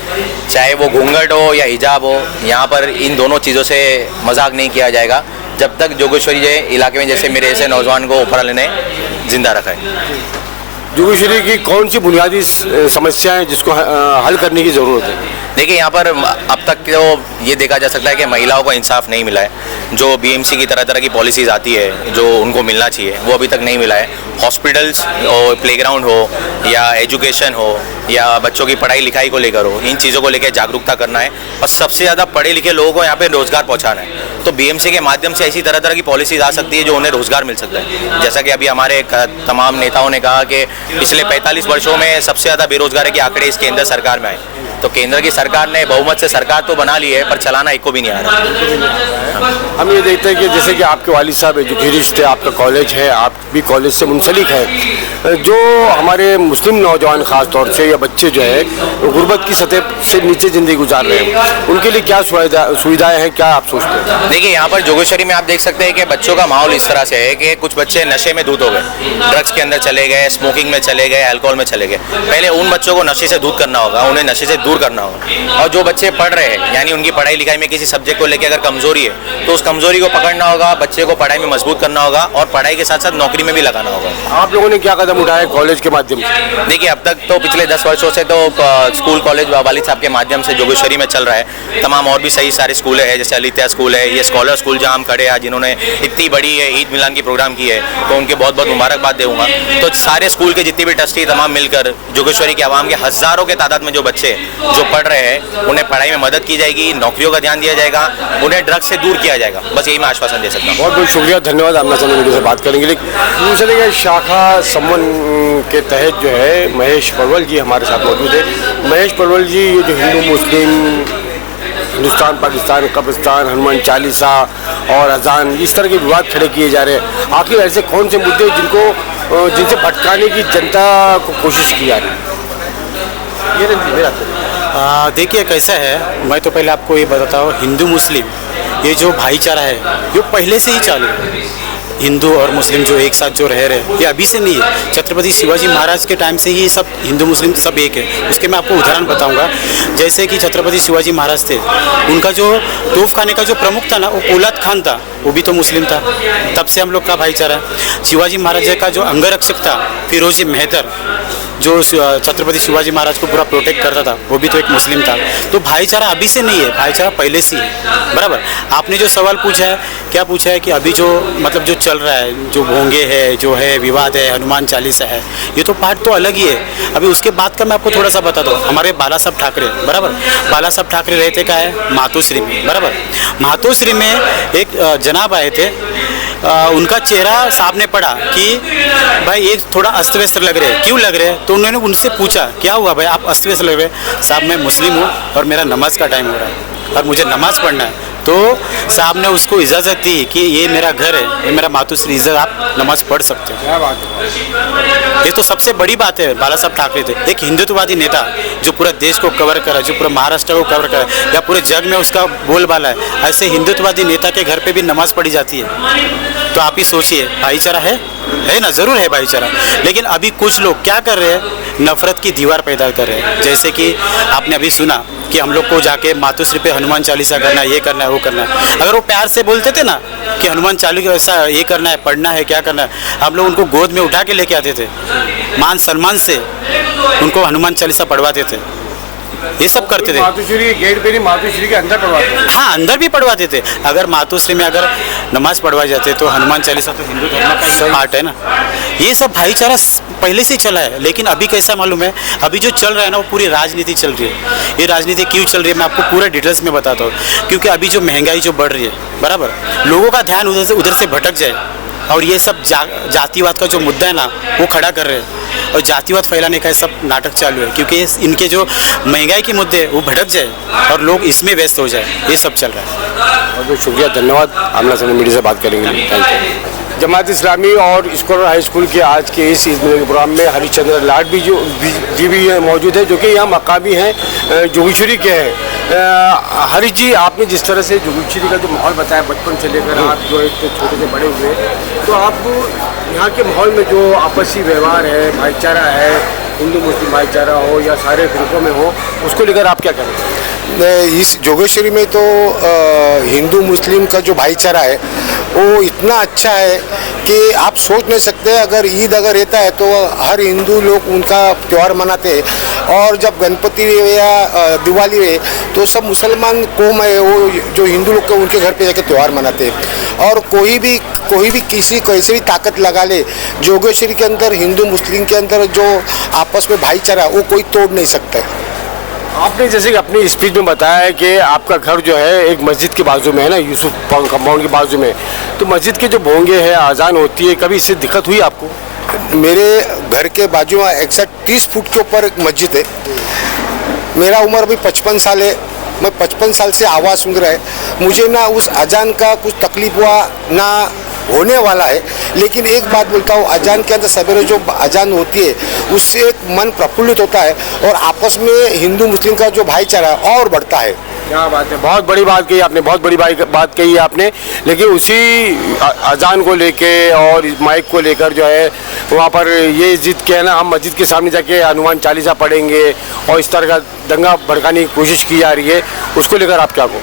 चाहे वो घूंघट हो या हिजाब हो, यहाँ पर इन दोनों चीज़ों से मजाक नहीं किया जाएगा जब तक जोगेश्वरी इलाके में जैसे मेरे ऐसे नौजवान को ऊपर लेने जिंदा रखा है. जुगुशिरी की कौन सी बुनियादी समस्या है जिसको हल करने की ज़रूरत है? देखिए, यहाँ पर अब तक तो ये देखा जा सकता है कि महिलाओं को इंसाफ नहीं मिला है. जो बीएमसी की तरह तरह की पॉलिसीज़ आती है जो उनको मिलना चाहिए वो अभी तक नहीं मिला है. हॉस्पिटल्स और प्लेग्राउंड हो या एजुकेशन हो या बच्चों की पढ़ाई लिखाई को लेकर हो, इन चीज़ों को लेकर जागरूकता करना है और सबसे ज़्यादा पढ़े लिखे लोगों को यहाँ पे रोज़गार पहुँचाना है. तो बीएमसी के माध्यम से ऐसी तरह तरह की पॉलिसीज़ आ सकती है जो उन्हें रोज़गार मिल सकता है. जैसा कि अभी हमारे तमाम नेताओं ने कहा कि पिछले 45 वर्षों में सबसे ज़्यादा बेरोजगारी के आंकड़े इस केंद्र सरकार में आए. तो केंद्र की सरकार ने बहुमत से सरकार तो बना ली है, पर चलाना एक को भी नहीं आ रहा। हम ये देखते हैं कि जैसे कि आपके वालिद साहब एजुकेटिस्ट थे, आपका कॉलेज है, आप भी कॉलेज से मुंसलिक है, जो हमारे मुस्लिम नौजवान ख़ास तौर से या बच्चे जो है गुर्बत की सतह से नीचे ज़िंदगी गुजार रहे हैं, उनके लिए क्या सुविधाएँ हैं, क्या आप सोचते हैं? देखिए यहाँ पर जोगेश्वरी में आप देख सकते हैं कि बच्चों का माहौल इस तरह से है कि कुछ बच्चे नशे में धूत हो गए, ड्रग्स के अंदर चले गए, स्मोकिंग में चले गए, अल्कोहल में चले गए। पहले उन बच्चों को नशे से दूर करना होगा, उन्हें नशे से दूर करना होगा। और जो बच्चे पढ़ रहे हैं, यानी उनकी पढ़ाई लिखाई में किसी सब्जेक्ट को लेकर अगर कमजोरी है तो उस कमजोरी को पकड़ना होगा, बच्चे को पढ़ाई में मजबूत करना होगा और पढ़ाई के साथ साथ नौकरी में भी लगाना होगा। आप लोगों ने क्या कदम उठाया कॉलेज के माध्यम से? देखिए अब तक तो पिछले 10 वर्षों से तो स्कूल कॉलेज वालिद साहब के माध्यम से जोगेश्वरी में चल रहा है। तमाम और भी सही सारे स्कूल है, जैसे अलित्या स्कूल है, ये स्कॉलर स्कूल जहाँ हम खड़े हैं, जिन्होंने इतनी बड़ी ईद मिलान की प्रोग्राम की है, तो उनके बहुत बहुत मुबारकबाद दूंगा। तो सारे स्कूल के जितनी भी ट्रस्टी तमाम मिलकर जोगेश्वरी के आवाम के हज़ारों के तादाद में जो बच्चे जो पढ़ रहे हैं उन्हें पढ़ाई में मदद की जाएगी, नौकरियों का ध्यान दिया जाएगा, उन्हें ड्रग्स से दूर किया जाएगा। बस यही मैं आश्वासन दे सकता हूँ। बहुत बहुत शुक्रिया, धन्यवाद। आमना सामने मीडिया से बात करेंगे। लेकिन दूसरे के शाखा समवन के तहत जो है महेश परवल जी हमारे साथ मौजूद है। महेश परवल जी, ये जो हिंदू मुस्लिम, हिंदुस्तान पाकिस्तान, कब्रिस्तान, हनुमान चालीसा और अजान, इस तरह के विवाद खड़े किए जा रहे हैं, आखिर ऐसे कौन से मुद्दे जिनसे भटकाने की जनता को कोशिश की जा रही है? ये देखिए कैसा है, मैं तो पहले आपको ये बताता हूँ, हिंदू मुस्लिम ये जो भाईचारा है ये पहले से ही चालू है। हिंदू और मुस्लिम जो एक साथ जो रह रहे हैं ये अभी से नहीं है, छत्रपति शिवाजी महाराज के टाइम से ही सब हिंदू मुस्लिम सब एक है। उसके मैं आपको उदाहरण बताऊंगा। जैसे कि छत्रपति शिवाजी महाराज थे, उनका जो तोफ खाने का जो प्रमुख था ना, वो पोलाद खान था, वो भी तो मुस्लिम था। तब से हम लोग का भाईचारा है। शिवाजी महाराज का जो अंगरक्षक था फिरोजी मेहतर, जो छत्रपति शिवाजी महाराज को पूरा प्रोटेक्ट करता था, वो भी तो एक मुस्लिम था। तो भाईचारा अभी से नहीं है, भाईचारा पहले से है, बराबर। आपने जो सवाल पूछा है, क्या पूछा है कि अभी जो मतलब जो चल रहा है, जो भोंगे है, जो है विवाद है, हनुमान चालीसा है, ये तो पार्ट तो अलग ही है। अभी उसके बाद का मैं आपको थोड़ा सा बता दूँ। हमारे बाला साहब ठाकरे, बराबर, बाला साहब ठाकरे रहते क्या है मातोश्री में, बराबर। मातोश्री में एक जनाब आए थे, उनका चेहरा सामने पड़ा कि भाई एक थोड़ा अस्त व्यस्त लग रहे हैं, क्यों लग रहे हैं? तो उन्होंने उनसे पूछा क्या हुआ भाई, आप अस्त व्यस्त लग रहे हैं? साहब मैं मुस्लिम हूँ और मेरा नमाज का टाइम हो रहा है और मुझे नमाज पढ़ना है। तो साहब ने उसको इजाज़त दी कि ये मेरा घर है, ये मेरा मातोश्री इज्जत, आप नमाज पढ़ सकते हो। क्या बात है, ये तो सबसे बड़ी बात है। बाला साहब ठाकरे थे एक हिंदुत्ववादी नेता जो पूरा देश को कवर करा, जो पूरा महाराष्ट्र को कवर करा या पूरे जग में उसका बोलबाला है। ऐसे हिंदुत्ववादी नेता के घर पे भी नमाज पढ़ी जाती है। तो आप ही सोचिए, भाईचारा है ना, ज़रूर है भाईचारा। लेकिन अभी कुछ लोग क्या कर रहे हैं, नफरत की दीवार पैदा कर रहे हैं। जैसे कि आपने अभी सुना कि हम लोग को जाके मातोश्री पे हनुमान चालीसा करना है, ये करना है, वो करना है। अगर वो प्यार से बोलते थे ना कि हनुमान चालीसा ये करना है, पढ़ना है, क्या करना है, हम लोग उनको गोद में उठा के लेके आते थे, मान सम्मान से उनको हनुमान चालीसा पढ़वाते थे, ये सब करते थे। मातोश्री गेट पे नहीं, मातोश्री के अंदर पढ़वाते थे। हाँ, अंदर भी पढ़वाते थे। अगर मातोश्री में अगर नमाज पढ़वाई जाते तो हनुमान चालीसा तो हिंदू धर्म का ही पार्ट है ना। ये सब भाईचारा पहले से चला है। लेकिन अभी कैसा मालूम है, अभी जो चल रहा है ना वो पूरी राजनीति चल रही है। ये राजनीति क्यों चल रही है मैं आपको पूरे डिटेल्स में बताता हूँ। क्योंकि अभी जो महंगाई जो बढ़ रही है, बराबर, लोगों का ध्यान उधर से भटक जाए और ये सब जातिवाद का जो मुद्दा है ना वो खड़ा कर रहे हैं और जातिवाद फैलाने का सब नाटक चालू है। क्योंकि इनके जो महंगाई के मुद्दे वो भटक जाए और लोग इसमें व्यस्त हो जाए, ये सब चल रहा है। बहुत बहुत शुक्रिया, धन्यवाद। आमना सामने मीडिया से बात करेंगे। Thank you. जमात इस्लामी और स्कॉलर हाई स्कूल के आज के इस ईद मिलाद प्रोग्राम में हरिश्चंद्र लाड भी जी भी मौजूद है, जो कि यहाँ मकामी हैं, जोगेश्वरी के हैं। हरीश जी, आपने जिस तरह से जोगेश्वरी का जो माहौल बताया बचपन से लेकर आप जो एक छोटे से बड़े हुए, तो आप यहाँ के माहौल में जो आपसी व्यवहार है, भाईचारा है, हिंदू मुस्लिम भाईचारा हो या सारे फिरकों में हो, उसको लेकर आप क्या करें? इस जोगेश्वरी में तो हिंदू मुस्लिम का जो भाईचारा है वो इतना अच्छा है कि आप सोच नहीं सकते। अगर ईद अगर रहता है तो हर हिंदू लोग उनका त्यौहार मनाते हैं और जब गणपति या दिवाली है तो सब मुसलमान कौम है वो जो हिंदू लोग उनके घर पे जाके त्यौहार मनाते हैं। और कोई भी किसी कैसे भी ताकत लगा ले, जोगेश्वरी के अंदर हिंदू मुस्लिम के अंदर जो आपस में भाईचारा वो कोई तोड़ नहीं सकता है। आपने जैसे कि अपनी स्पीच में बताया है कि आपका घर जो है एक मस्जिद के बाजू में है ना, यूसुफ कंपाउंड के बाजू में, तो मस्जिद के जो भोंगे हैं, आज़ान होती है, कभी इससे दिक्कत हुई आपको? मेरे घर के बाजू में 130 फुट के ऊपर एक मस्जिद है। मेरा उम्र अभी 55 साल है, मैं 55 साल से आवाज़ सुन रहा है। मुझे ना उस अजान का कुछ तकलीफ हुआ ना होने वाला है, लेकिन एक बात बोलता हूँ, अजान के अंदर सवेरे जो अजान होती है उससे एक मन प्रफुल्लित होता है और आपस में हिंदू मुस्लिम का जो भाईचारा और बढ़ता है। क्या बात है, बहुत बड़ी बात कही आपने, बहुत बड़ी बात कही है आपने। लेकिन उसी अजान को लेके और माइक को लेकर जो है वहाँ पर ये जिद के है ना, हम मस्जिद के सामने जाके हनुमान चालीसा पढ़ेंगे और इस तरह का दंगा भड़काने की कोशिश की जा रही है, उसको लेकर आप क्या कहो?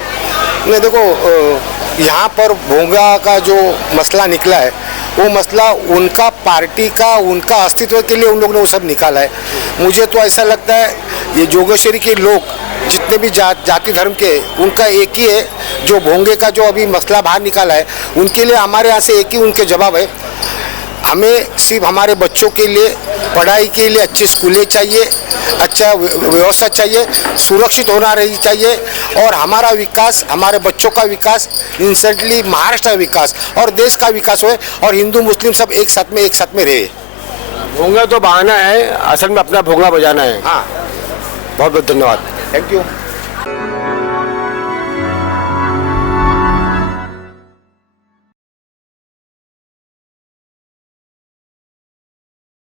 नहीं देखो, यहाँ पर भोंगा का जो मसला निकला है वो मसला उनका पार्टी का, उनका अस्तित्व के लिए उन लोगों ने वो सब निकाला है। मुझे तो ऐसा लगता है ये जोगेश्वरी के लोग जितने भी जाति धर्म के, उनका एक ही है, जो भोंगे का जो अभी मसला बाहर निकाला है उनके लिए हमारे यहाँ से एक ही उनके जवाब है, हमें सिर्फ हमारे बच्चों के लिए पढ़ाई के लिए अच्छे स्कूलें चाहिए, अच्छा व्यवस्था चाहिए, सुरक्षित होना रही चाहिए और हमारा विकास, हमारे बच्चों का विकास, इंस्टेंटली महाराष्ट्र का विकास और देश का विकास होए और हिंदू मुस्लिम सब एक साथ में रहे। भोंगा तो बहाना है, असल में अपना भोंगा बजाना है। हाँ, बहुत बहुत धन्यवाद। Thank you.